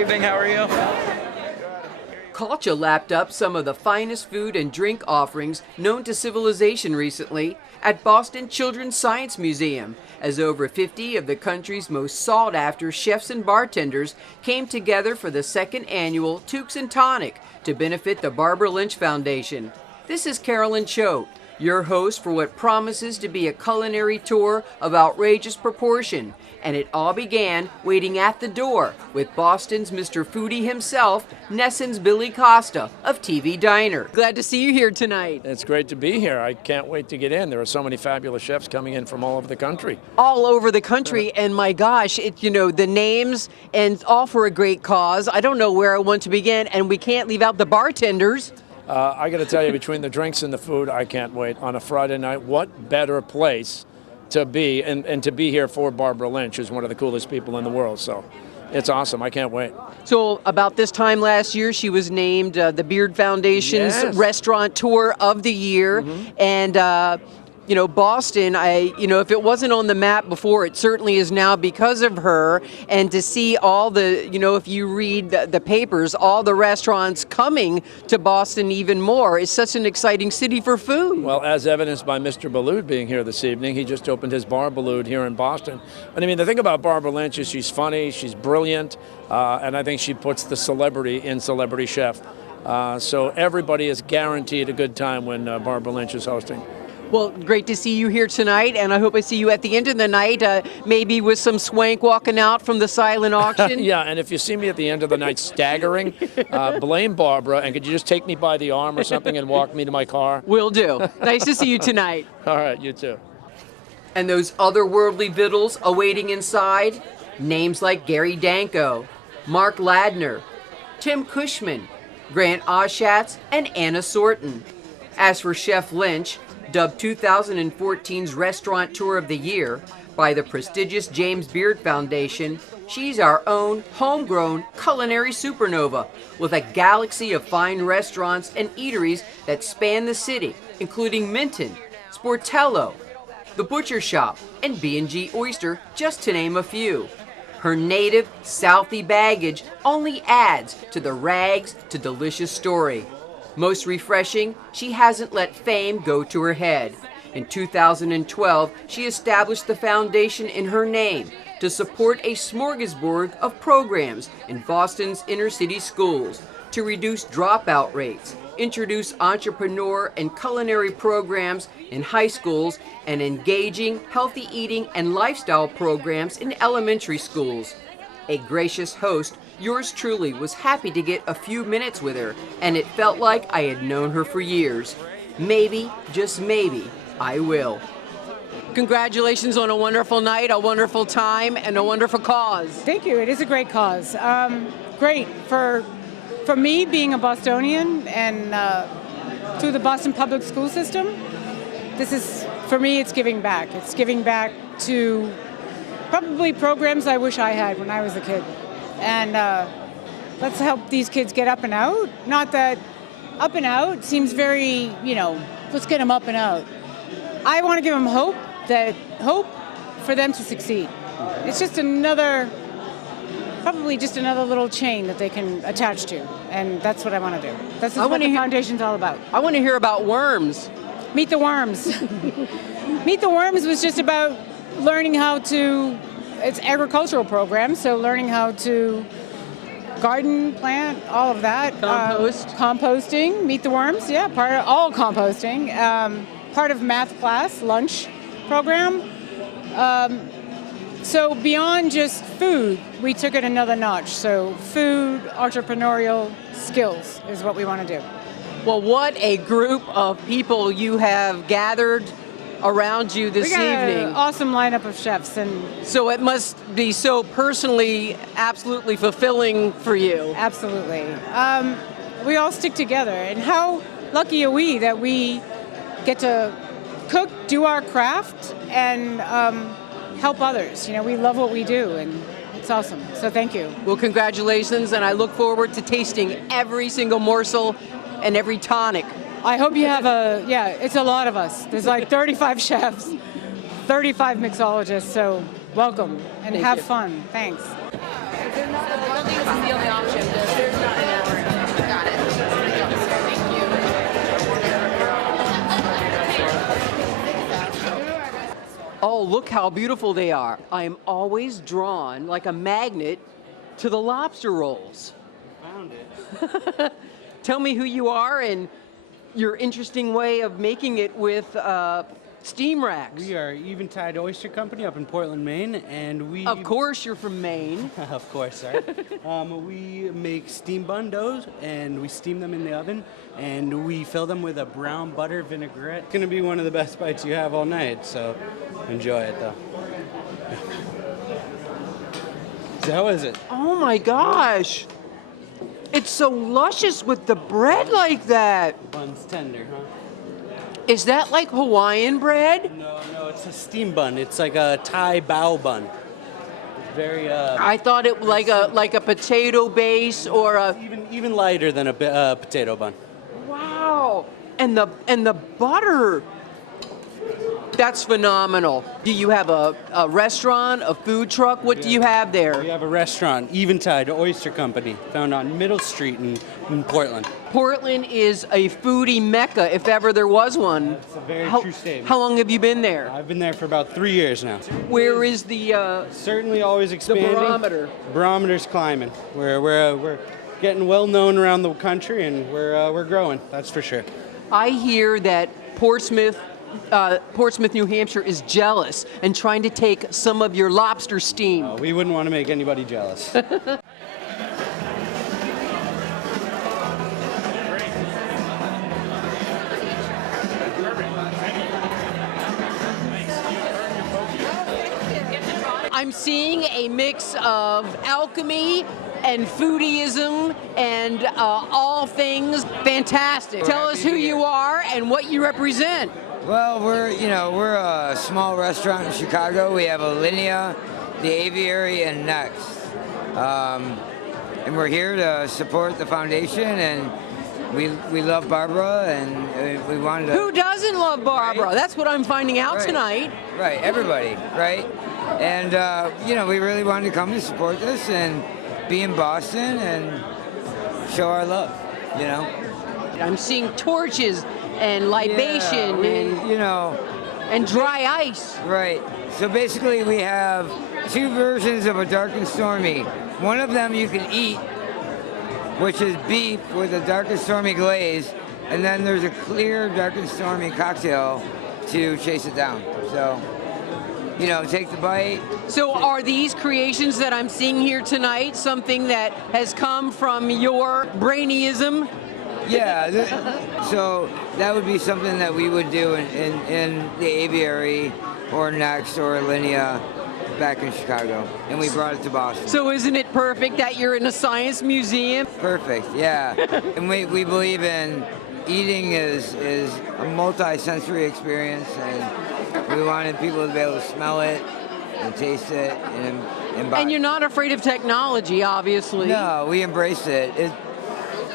evening. How are you? Cultchah lapped up some of the finest food and drink offerings known to civilization recently at Boston Children's Science Museum, as over 50 of the country's most sought-after chefs and bartenders came together for the second annual Toques and Tonic to benefit the Barbara Lynch Foundation. This is Carolyn Choate, your host for what promises to be a culinary tour of outrageous proportion. And it all began waiting at the door with Boston's Mr. Foodie himself, Nesson's Billy Costa of TV Diner. Glad to see you here tonight. It's great to be here. I can't wait to get in. There are so many fabulous chefs coming in from all over the country. All over the country, and my gosh, the names, and all for a great cause. I don't know where I want to begin, and we can't leave out the bartenders. I got to tell you, between the drinks and the food, I can't wait. On a Friday night, what better place to be, and to be here for Barbara Lynch, who's one of the coolest people in the world. So it's awesome. I can't wait. So about this time last year, she was named the Beard Foundation's Restaurateur of the Year. And Boston, if it wasn't on the map before, it certainly is now because of her. And to see all the, if you read the papers, all the restaurants coming to Boston even more, is such an exciting city for food. Well, as evidenced by Mr. Balloud being here this evening, he just opened his bar Balloud here in Boston. And I mean, the thing about Barbara Lynch is she's funny, she's brilliant, and I think she puts the celebrity in Celebrity Chef. So everybody is guaranteed a good time when Barbara Lynch is hosting. Well, great to see you here tonight, and I hope I see you at the end of the night, maybe with some swank walking out from the silent auction. Yeah, and if you see me at the end of the night staggering, blame Barbara, and could you just take me by the arm or something and walk me to my car? Will do. Nice to see you tonight. All right, you too. And those otherworldly victuals awaiting inside? Names like Gary Danko, Mark Ladner, Tim Cushman, Grant Oshats, and Anna Sorton. As for Chef Lynch, dubbed 2014's Restaurateur of the Year by the prestigious James Beard Foundation, she's our own homegrown culinary supernova with a galaxy of fine restaurants and eateries that span the city, including Minton, Sportello, The Butcher Shop, and B&G Oyster, just to name a few. Her native, Southie baggage only adds to the rags to delicious story. Most refreshing, she hasn't let fame go to her head. In 2012, she established the foundation in her name to support a smorgasbord of programs in Boston's inner-city schools to reduce dropout rates, introduce entrepreneur and culinary programs in high schools, and engaging healthy eating and lifestyle programs in elementary schools. A gracious host, yours truly was happy to get a few minutes with her, and it felt like I had known her for years. Maybe, just maybe, I will. Congratulations on a wonderful night, a wonderful time, and a wonderful cause. Thank you. It is a great cause. Great for me being a Bostonian and through the Boston public school system. This is, for me, it's giving back. It's giving back to probably programs I wish I had when I was a kid. And let's help these kids get up and out. Not that up and out seems very, let's get them up and out. I want to give them hope for them to succeed. It's just probably just another little chain that they can attach to. And that's what I want to do. That's what the foundation's all about. I want to hear about worms. Meet the Worms. Meet the Worms was just about learning how to, it's agricultural program, so learning how to garden, plant, all of that. Composting, Meet the Worms, yeah, part of all composting. Part of math class, lunch program. So beyond just food, we took it another notch. So food, entrepreneurial skills is what we want to do. Well, what a group of people you have gathered around you this evening. We got an awesome lineup of chefs. And so it must be so personally, absolutely fulfilling for you. Absolutely. We all stick together. And how lucky are we that we get to cook, do our craft, and help others. We love what we do, and it's awesome. So thank you. Well, congratulations, and I look forward to tasting every single morsel and every tonic. I hope you have it's a lot of us. There's like 35 chefs, 35 mixologists, so welcome and have fun. Thanks. This is the only option. There's not an hour. Got it. Thank you. Oh, look how beautiful they are. I am always drawn like a magnet to the lobster rolls. Found it. Tell me who you are and your interesting way of making it with steam racks. We are Eventide Oyster Company up in Portland, Maine, and we... Of course you're from Maine. Of course, sorry. We make steam bun doughs, and we steam them in the oven, and we fill them with a brown butter vinaigrette. It's going to be one of the best bites you have all night, so enjoy it, though. So how is it? Oh my gosh. It's so luscious with the bread like that. Bun's tender, huh? Is that like Hawaiian bread? No, it's a steam bun. It's like a Thai bao bun. It's very... I thought it like a potato base or a... Even lighter than a potato bun. Wow. And the butter. That's phenomenal. Do you have a restaurant, a food truck? What do you have there? We have a restaurant, Eventide Oyster Company, found on Middle Street in Portland. Portland is a foodie mecca, if ever there was one. That's a very true statement. How long have you been there? I've been there for about 3 years now. Where is the... Certainly always expanding. barometer. Barometer's climbing. We're getting well known around the country, and we're growing. That's for sure. I hear that Portsmouth, New Hampshire is jealous and trying to take some of your lobster steam. We wouldn't want to make anybody jealous. I'm seeing a mix of alchemy and foodieism and all things fantastic. Tell us who you are and what you represent. Well, we're a small restaurant in Chicago. We have a Linea, the Aviary, and Next. And we're here to support the foundation, and we love Barbara, and we wanted to... Who doesn't love Barbara? Right? That's what I'm finding out Right. tonight. Right, everybody, right? And, we really wanted to come to support this and be in Boston and show our love, I'm seeing torches and libation and dry ice. Right. So basically we have two versions of a dark and stormy. One of them you can eat, which is beef with a dark and stormy glaze, and then there's a clear dark and stormy cocktail to chase it down. So, take the bite. So are these creations that I'm seeing here tonight something that has come from your brainyism? Yeah, so that would be something that we would do in the Aviary or Next or Linea back in Chicago, and we brought it to Boston. So isn't it perfect that you're in a science museum? Perfect, yeah. And we believe in eating is a multi-sensory experience, and we wanted people to be able to smell it and taste it and embody. And you're not afraid of technology, obviously. No, we embrace it.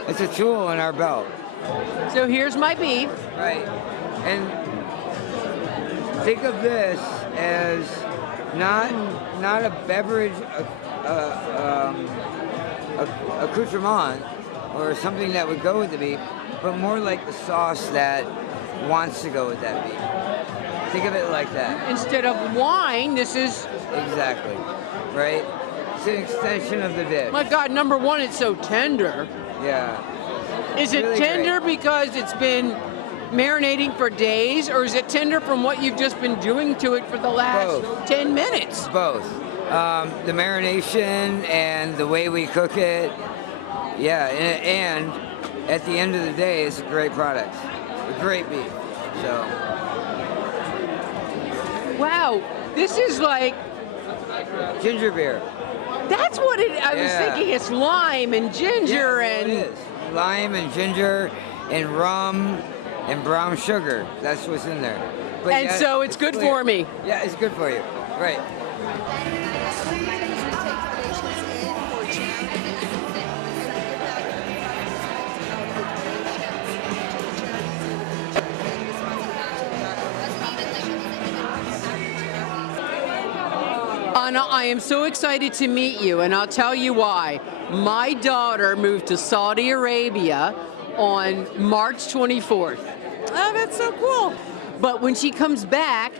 It's a tool in our belt. So here's my beef. Right. And think of this as not a beverage accoutrement or something that would go with the beef, but more like the sauce that wants to go with that beef. Think of it like that. Instead of wine, this is... Exactly. Right? It's an extension of the dish. My God, number one, it's so tender. Yeah. Is it Really tender great. because it's been marinating for days, or is it tender from what you've just been doing to it for the last Both. 10 minutes? Both. The marination and the way we cook it. Yeah, and at the end of the day, it's a great product. A great beef. So. Wow, this is like... Ginger beer. That's what I was Yeah. thinking. It's lime and ginger It is. Lime and ginger and rum and brown sugar. That's what's in there. But And yeah, so it's good clear. for me. Yeah, it's good for you. Right. I am so excited to meet you, and I'll tell you why. My daughter moved to Saudi Arabia on March 24th. Oh, that's so cool. But when she comes back,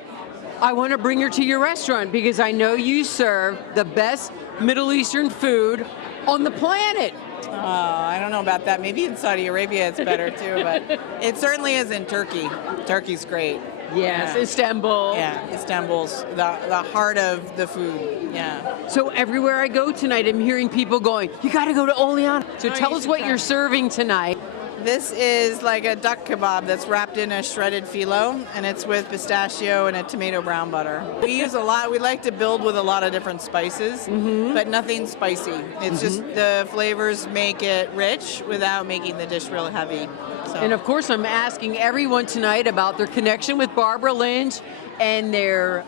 I want to bring her to your restaurant because I know you serve the best Middle Eastern food on the planet. I don't know about that. Maybe in Saudi Arabia it's better too, but it certainly is in Turkey. Turkey's great. Yes, Yeah. Istanbul. Yeah, Istanbul's the heart of the food. Yeah. So everywhere I go tonight, I'm hearing people going, you got to go to Oleana. So tell you us should what try. you're serving tonight. This is like a duck kebab that's wrapped in a shredded phyllo, and it's with pistachio and a tomato brown butter. We use a lot. We like to build with a lot of different spices, but nothing spicy. It's just the flavors make it rich without making the dish real heavy. So. And of course, I'm asking everyone tonight about their connection with Barbara Lynch and their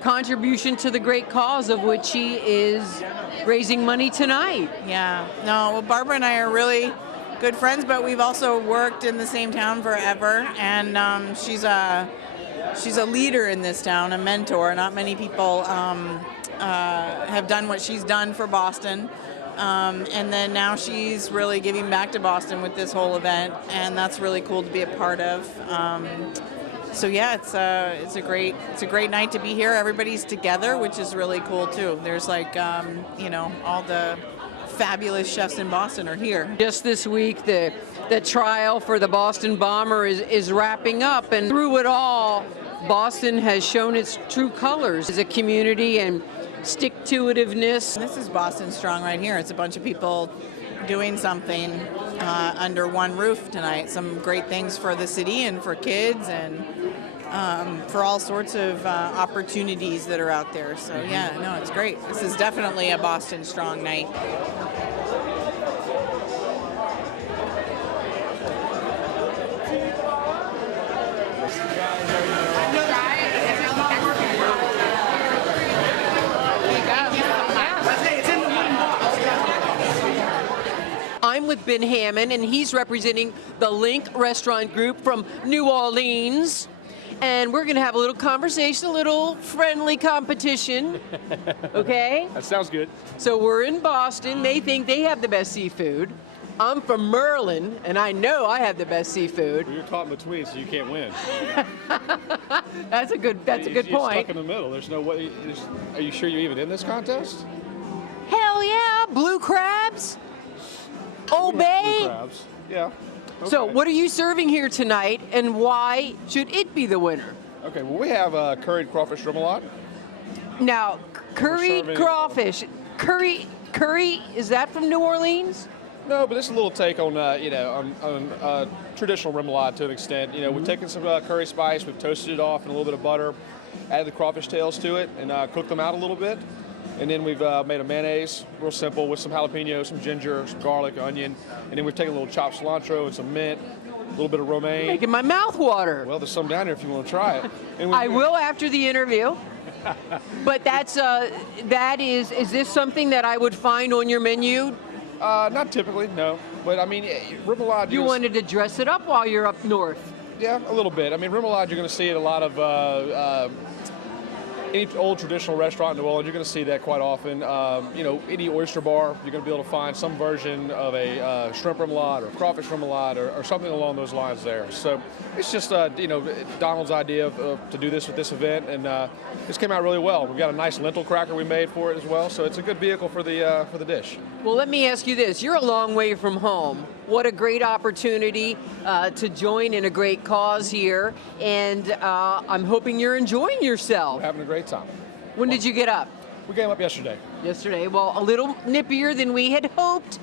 contribution to the great cause of which she is raising money tonight. Yeah. No, well, Barbara and I are really good friends, but we've also worked in the same town forever, and she's a leader in this town, a mentor. Not many people have done what she's done for Boston, and then now she's really giving back to Boston with this whole event, and that's really cool to be a part of. So yeah, it's a great night to be here. Everybody's together, which is really cool too. There's like all the fabulous chefs in Boston are here. Just this week, the trial for the Boston bomber is wrapping up, and through it all, Boston has shown its true colors as a community and stick-to-itiveness. This is Boston Strong right here. It's a bunch of people doing something under one roof tonight. Some great things for the city and for kids and for all sorts of opportunities that are out there. So yeah, no, it's great. This is definitely a Boston Strong night. I'm with Ben Hammond, and he's representing the Link Restaurant Group from New Orleans. And we're going to have a little conversation, a little friendly competition. Okay? That sounds good. So we're in Boston. They think they have the best seafood. I'm from Maryland, and I know I have the best seafood. Well, you're caught in between, so you can't win. That's a good You're point. stuck in the middle. There's no way. Are you sure you're even in this contest? Hell yeah, blue crabs. Old Blue Bay. crabs. Yeah. So Okay. what are you serving here tonight, and why should it be the winner? Okay. Well, we have curried crawfish remoulade. Now, curried serving- crawfish. Curry, is that from New Orleans? No, but it's a little take on traditional remoulade to an extent. We've taken some curry spice, we've toasted it off in a little bit of butter, added the crawfish tails to it, and cooked them out a little bit. And then we've made a mayonnaise, real simple, with some jalapeno, some ginger, some garlic, onion. And then we've taken a little chopped cilantro and some mint, a little bit of romaine. Making my mouth water. Well, there's some down here if you want to try it. And I will after the interview. But is this something that I would find on your menu? Not typically, no. But I mean, remoulade. You wanted to dress it up while you're up north. Yeah, a little bit. I mean, remoulade, you're going to see at a lot of any old traditional restaurant in New Orleans. You're going to see that quite often. Any oyster bar, you're going to be able to find some version of a shrimp remoulade or crawfish remoulade or something along those lines there. So it's just Donald's idea to do this with this event, and this came out really well. We've got a nice lentil cracker we made for it as well, so it's a good vehicle for the dish. Well, let me ask you this. You're a long way from home. What a great opportunity to join in a great cause here, and I'm hoping you're enjoying yourself. We're having a great time. When did you get up? We came up yesterday. Yesterday. Well, a little nippier than we had hoped,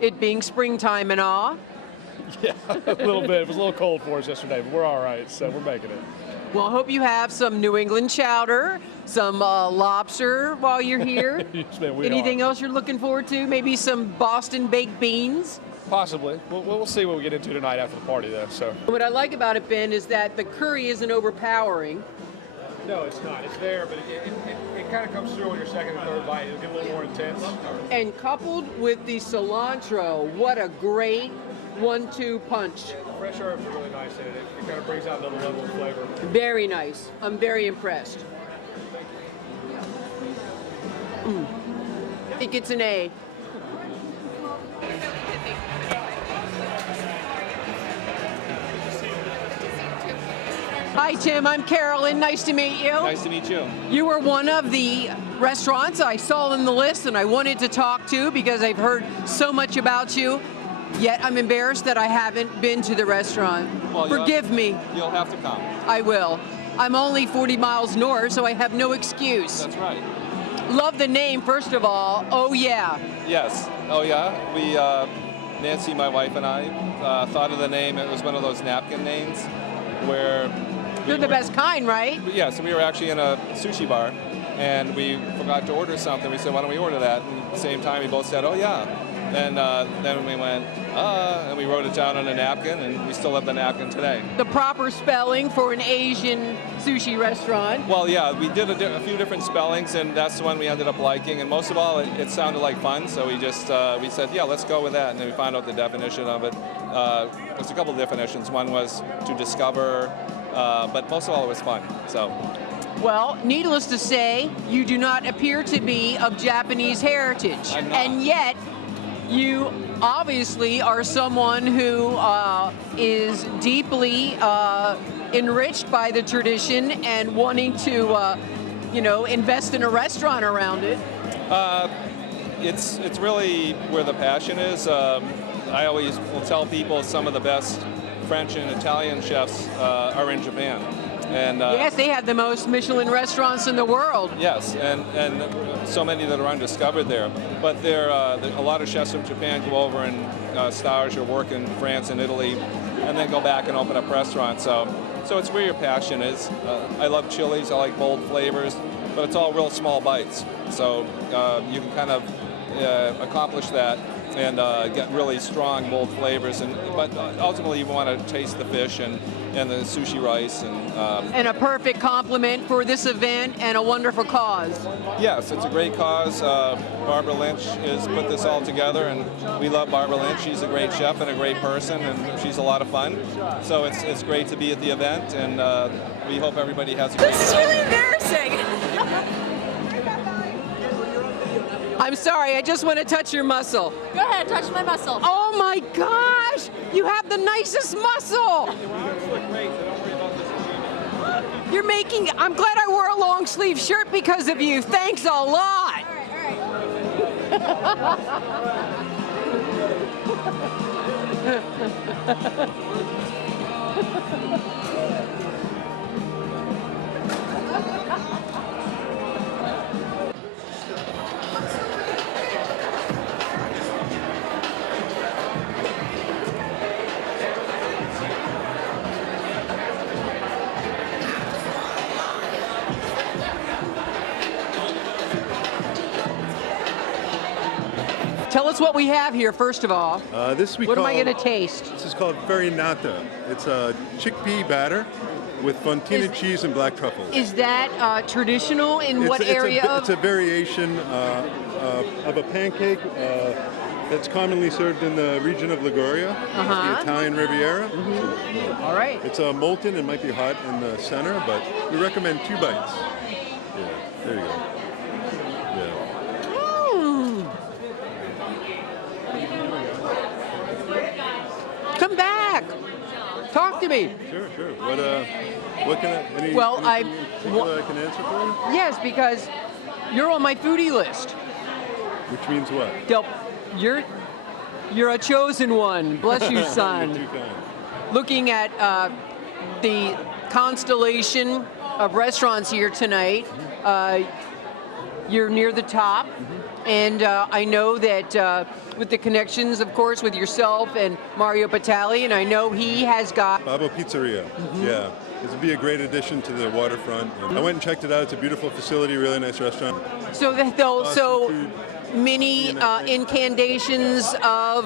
it being springtime and all. Yeah, a little bit. It was a little cold for us yesterday, but we're all right, so we're making it. Well, I hope you have some New England chowder, some lobster while you're here. Yes, ma'am, we Anything are. else you're looking forward to? Maybe some Boston baked beans? Possibly. We'll see what we get into tonight after the party, though. So. What I like about it, Ben, is that the curry isn't overpowering. No, it's not. It's there, but it kind of comes through on your second and third bite. It'll get a little more intense. And coupled with the cilantro, what a great 1-2 punch. Fresh herbs are really nice in it. It kind of brings out another level of flavor. Very nice. I'm very impressed. I think it's an A. Hi, Tim. I'm Carolyn. Nice to meet you. Nice to meet you. You were one of the restaurants I saw on the list and I wanted to talk to because I've heard so much about you, yet I'm embarrassed that I haven't been to the restaurant. Well, Forgive me. You'll have to come. I will. I'm only 40 miles north, so I have no excuse. That's right. Love the name, first of all. Oh, yeah. Yes. Oh, yeah. We, Nancy, my wife, and I thought of the name. It was one of those napkin names where... You're the best kind, right? Yeah, so we were actually in a sushi bar, and we forgot to order something. We said, why don't we order that? And at the same time, we both said, oh, yeah. And then we went, and we wrote it down on a napkin, and we still have the napkin today. The proper spelling for an Asian sushi restaurant. Well, yeah, we did a few different spellings, and that's the one we ended up liking. And most of all, it sounded like fun, so we just we said, yeah, let's go with that. And then we found out the definition of it. There's a couple of definitions. One was to discover, but most of all, it was fun. So. Well, needless to say, you do not appear to be of Japanese heritage, I'm not. and yet you obviously are someone who is deeply enriched by the tradition and wanting to, invest in a restaurant around it. It's really where the passion is. I always will tell people some of the best French and Italian chefs are in Japan. And, yes, they have the most Michelin restaurants in the world. Yes, and so many that are undiscovered there. But a lot of chefs from Japan go over and stage or work in France and Italy, and then go back and open up restaurants. So it's where your passion is. I love chilies. I like bold flavors, but it's all real small bites. So you can kind of accomplish that and get really strong, bold flavors. But ultimately, you want to taste the fish and the sushi rice. And a perfect complement for this event and a wonderful cause. Yes, it's a great cause. Barbara Lynch has put this all together, and we love Barbara Lynch. She's a great chef and a great person, and she's a lot of fun. So it's great to be at the event, and we hope everybody has a great time. This is really embarrassing. I'm sorry, I just want to touch your muscle. Go ahead, touch my muscle. Oh my gosh! You have the nicest muscle! You're making, I'm glad I wore a long sleeve shirt because of you. Thanks a lot. All right. Tell us what we have here, first of all. What am I going to taste? This is called farinata. It's a chickpea batter with fontina cheese and black truffles. Is that traditional in what area of? It's a variation of a pancake that's commonly served in the region of Liguria, the Italian Riviera. All right. It's molten and might be hot in the center, but we recommend 2 bites. Yeah, there you go. Come back. Talk to me. Sure. What can I? Anything I can answer for you? Yes, because you're on my foodie list. Which means what? You're a chosen one. Bless you, son. You're too kind. Looking at the constellation of restaurants here tonight, you're near the top. And I know that with the connections, of course, with yourself and Mario Batali, and I know he has got... Babbo Pizzeria, yeah. This would be a great addition to the waterfront. I went and checked it out. It's a beautiful facility, really nice restaurant. So many incantations of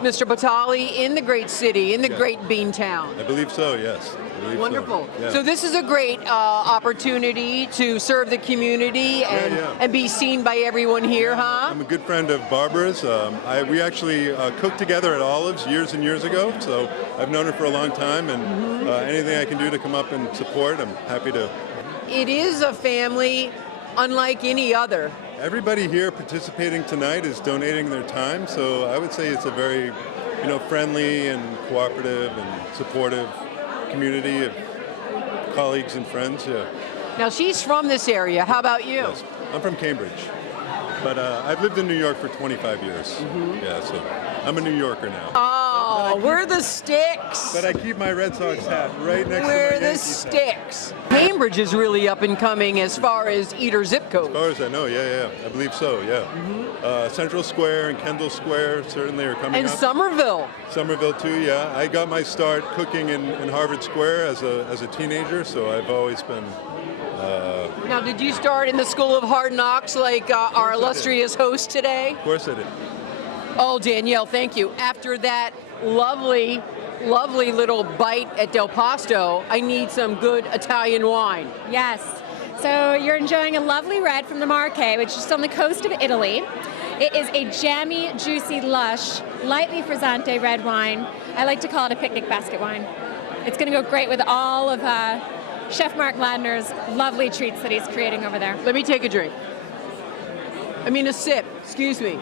Mr. Batali in the great city, in the great bean town. I believe so, yes. Wonderful. So, yeah. So this is a great opportunity to serve the community and be seen by everyone here, huh? I'm a good friend of Barbara's. We actually cooked together at Olive's years and years ago, so I've known her for a long time, and anything I can do to come up and support, I'm happy to. It is a family unlike any other. Everybody here participating tonight is donating their time, so I would say it's a very, friendly and cooperative and supportive community of colleagues and friends. Yeah. Now, she's from this area. How about you? Yes. I'm from Cambridge, but I've lived in New York for 25 years. Yeah, so I'm a New Yorker now. Oh, we're the Sticks. But I keep my Red Sox hat right next to my We're the Yankees hat. Sticks. Cambridge is really up and coming as far as eater zip As code. far as I know, yeah, I believe so, yeah. Central Square and Kendall Square certainly are coming And up. Somerville. Somerville too, yeah. I got my start cooking in Harvard Square as a teenager, so I've always been. Now, did you start in the School of Hard Knocks like our illustrious host today? Of course I did. Oh, Danielle, thank you. After that lovely, lovely little bite at Del Pasto, I need some good Italian wine. Yes. So you're enjoying a lovely red from the Marche, which is on the coast of Italy. It is a jammy, juicy, lush, lightly frizzante red wine. I like to call it a picnic basket wine. It's going to go great with all of Chef Mark Ladner's lovely treats that he's creating over there. Let me take a drink. I mean a sip, excuse me.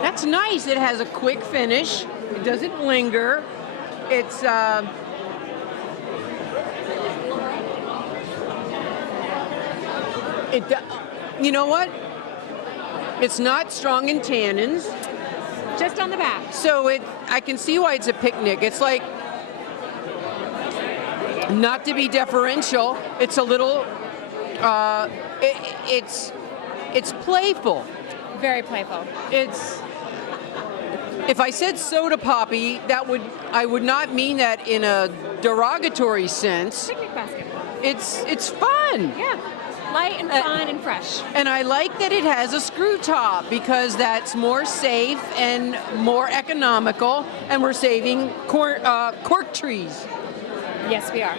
That's nice. It has a quick finish. It doesn't linger. It's you know what? It's not strong in tannins. Just on the back. So I can see why it's a picnic. It's like, not to be deferential, it's a little, it's playful. Very playful. If I said soda poppy, I would not mean that in a derogatory sense. Picnic basket. It's fun. Yeah. Light and fun and fresh. And I like that it has a screw top because that's more safe and more economical, and we're saving cork trees. Yes, we are.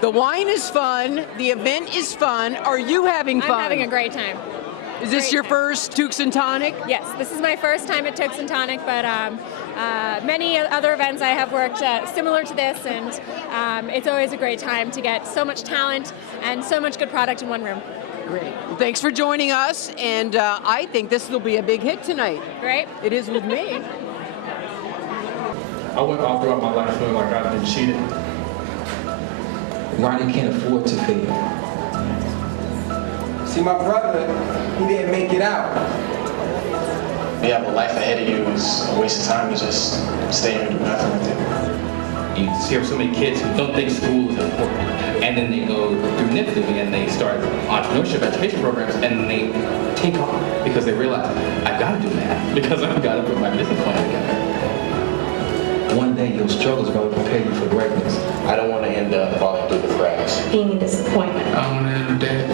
The wine is fun. The event is fun. Are you having fun? I'm having a great time. Is this your first Toques and Tonic? Yes, this is my first time at Toques and Tonic, but many other events I have worked similar to this, and it's always a great time to get so much talent and so much good product in one room. Great. Well, thanks for joining us, and I think this will be a big hit tonight. Great. It is with me. I went all throughout my life feeling like I've been cheated. Ronnie can't afford to fail. See, my brother, he didn't make it out. You have a life ahead of you. It's a waste of time to just stay here and do nothing with it. You see so many kids who don't think school is important, and then they go through NIFTY and they start entrepreneurship education programs, and then they take off because they realize, I've got to do math because I've got to put my business plan together. One day your struggles are going to prepare you for greatness. I don't want to end up falling through the cracks. Being a disappointment. I want to end up dead.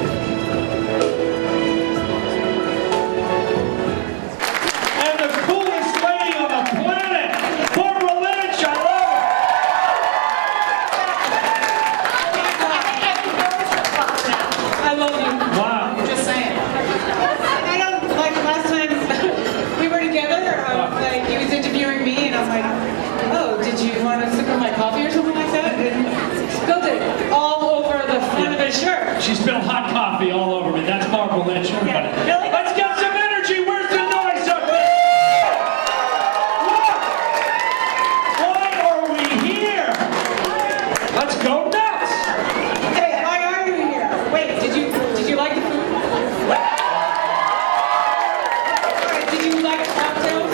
She spilled hot coffee all over me. That's Barbara Lynch. Let's get some energy. Where's the noise up there? Look! Why are we here? Let's go nuts! Hey, why are you here? Wait, did you like the food? Did you like cocktails?